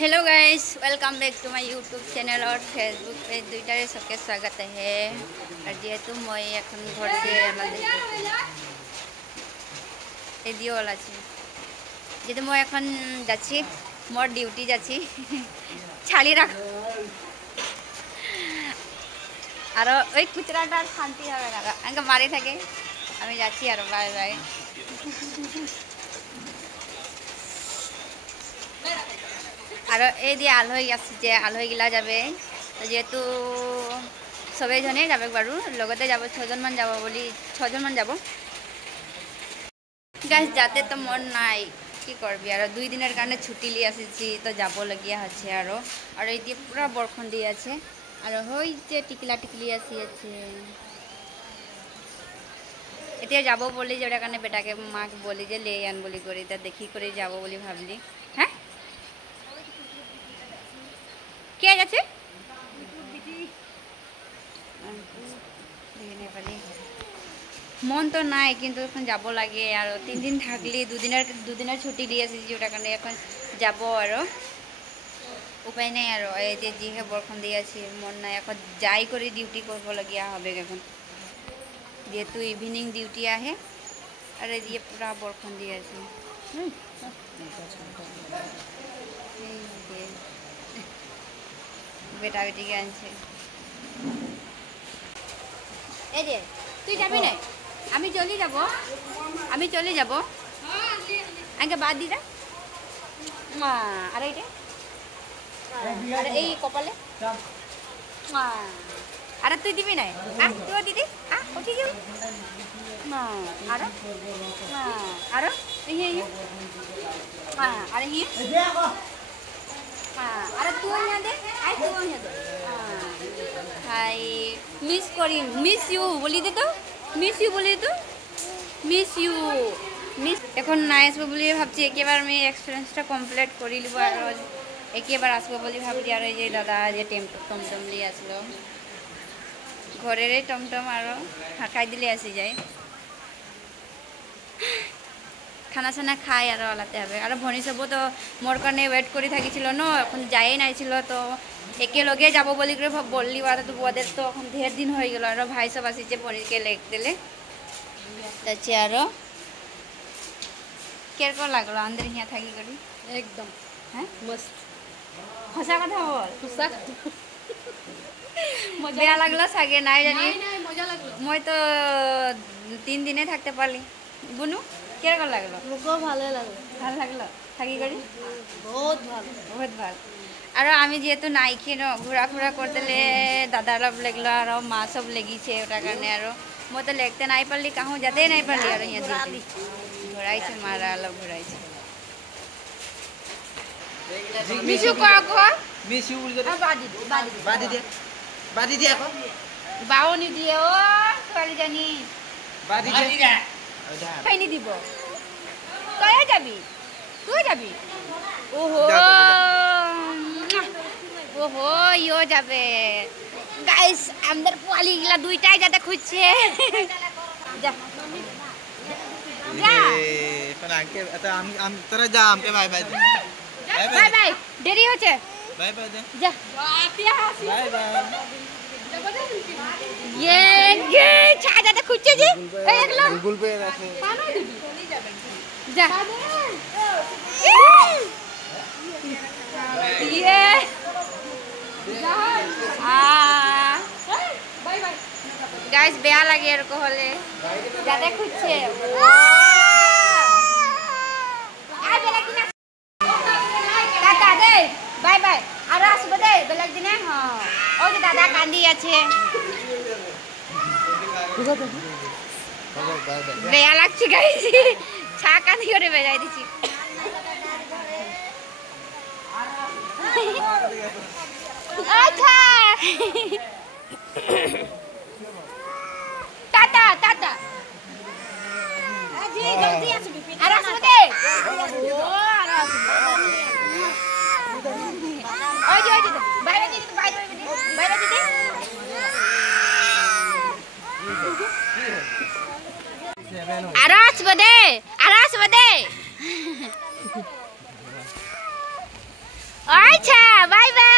Hello guys, welcome back to my YouTube channel और Facebook page दुईटारे सबके स्वागत है। और जेहेतु मैं এখন घर से एदिओ वाला जेहेतु मैं এখন যাচ্ছি মোর ডিউটি যাচ্ছি ছাড়ি রাখ আর ওই কুচরাটা শান্তি হবে না আঙ্কে মারি থাকে আমি যাচ্ছি আর বাই বাই। আর এই দিয়ে আলহী আসছে আলহী গিলা যাবে যেহেতু সবাই জনে যাবে বারু লগতে যাব 6 জন মান যাব বলি 6 জন মান যাব গাইস যাতে তো মন নাই কি করবি আর 2 দিনের কারণে ছুটি লিয়ে আসিছি তো যাব লাগিয়া আছে আর এই দিয়ে পুরা বরখন দিয়ে আছে আর হই যে টিকলা টিকলি আসি আছে এতিয়া যাব বলি যেটা কারণে বেটাকে মাকে বলি যে লে আন বলি করি তা দেখি করে যাব বলি ভাবলি। হ্যাঁ কে যাচ্ছে মন তো নাই কিন্তু এখন যাব লাগে আর 3 দিন থাকলে 2 দিনের ছুটি দিয়ে আসিছি ওটা কারণে এখন যাব আর উপায় নাই আর এই যে জিহে বরখন দিয়ে আছি মন নাই এখন যাই করে ডিউটি করব লাগিয়া হবে এখন যেহেতু ইভিনিং ডিউটি আহে আর এই দিয়ে পুরা বরখন দিয়ে আছি। বেটা বেটিকে আনছে এই যে তুই যাবি না আমি চলে যাব আগে বাদ দিটা আর এইটা আর এই কপালে আর তুই দিবি না তুই দিদি উঠি যাবি আর আর আর अरे तू यहाँ दे आई तू यहाँ दे हाय मिस करी मिस यू बोली दे तो मिस यू बोली तो मिस यू मिस এখন নাই আসবো বলি ভাবছি একেবার আমি এক্সপেরিয়েন্সটা কমপ্লিট করে লিব আর একেবার আসবো বলি ভাবছি আর এই যে দাদা যে টমটম নিয়ে আসলো ঘরের টমটম আর হাঁকাই দিলে আসি যায় খানা চানা খাই আর ওলাতে হবে আর ভনী সবো তো মোর কারণে ওয়েট করে থাকিছিল ন এখন যাই নাইছিল তো একেলগে যাব বলি করে বললি আর তো ওদের তো এখন ঢের দিন হয়ে গেল আর ভাই সব আসিছে ভনীকে লেখ দিলে তাছে আর কেরকম লাগলো আন্দর হিয়া থাকি করি একদম হ্যাঁ মস্ত হসা কথা বল মজা লাগলো সাগে নাই জানি মজা লাগলো মই তো 3 দিনে থাকতে পারলি বুনু কেরকম লাগলো মুখও ভালো লাগলো থাকি করি বহুত ভালো আর আমি যেহেতু নাইকি ন ঘোরাফোরা করতেলে দাদারা লাগলো আর মা সব লেগিছে ওটা কারণে আর মই তো লেখতে নাই পারলি কাহু যেতেই নাই পারলি আর ইয়া দিদি ঘোরাইছে মারা আলো ঘোরাইছে মিশু কো মিশু বলি দে বাদি দে কো বাউনি দিয়ে ও তোলি জানি বাদি দে ফাইনি দিব তুই যাবি ওহো ওহো ইও যাবে গাইস আমাদের পোয়ালি গিলা দুইটাই যাতে খুঁজছে যা যা এখন আঙ্কে আমি তোরা যা আমকে বাই বাই বাই দেরি হচ্ছে বাই বাই যা বাই বাই ये छा जाते खुच्चे जी गूगल पे रखे जा ये बाय बाय गाइस बेया लगे এর কো হলে যাতে খুঁজছে আ বেলা কিনা টাটা দে বাই বাই আর আসবে দে বেলা দিনে হ্যাঁ ও যে দাদা কান্দি আছে বেয়া লাগছে গাইস ছা কান্দি করে বেজাই দিছি আচ্ছা টাটা টাটা আজি জলদি আসবি আর আসবে দে ও আর আসবে ওই যে বাইরে দিদি বাইরে দিদি আরাস বদে আরাস বদে ওই আচ্ছা বাই বাই।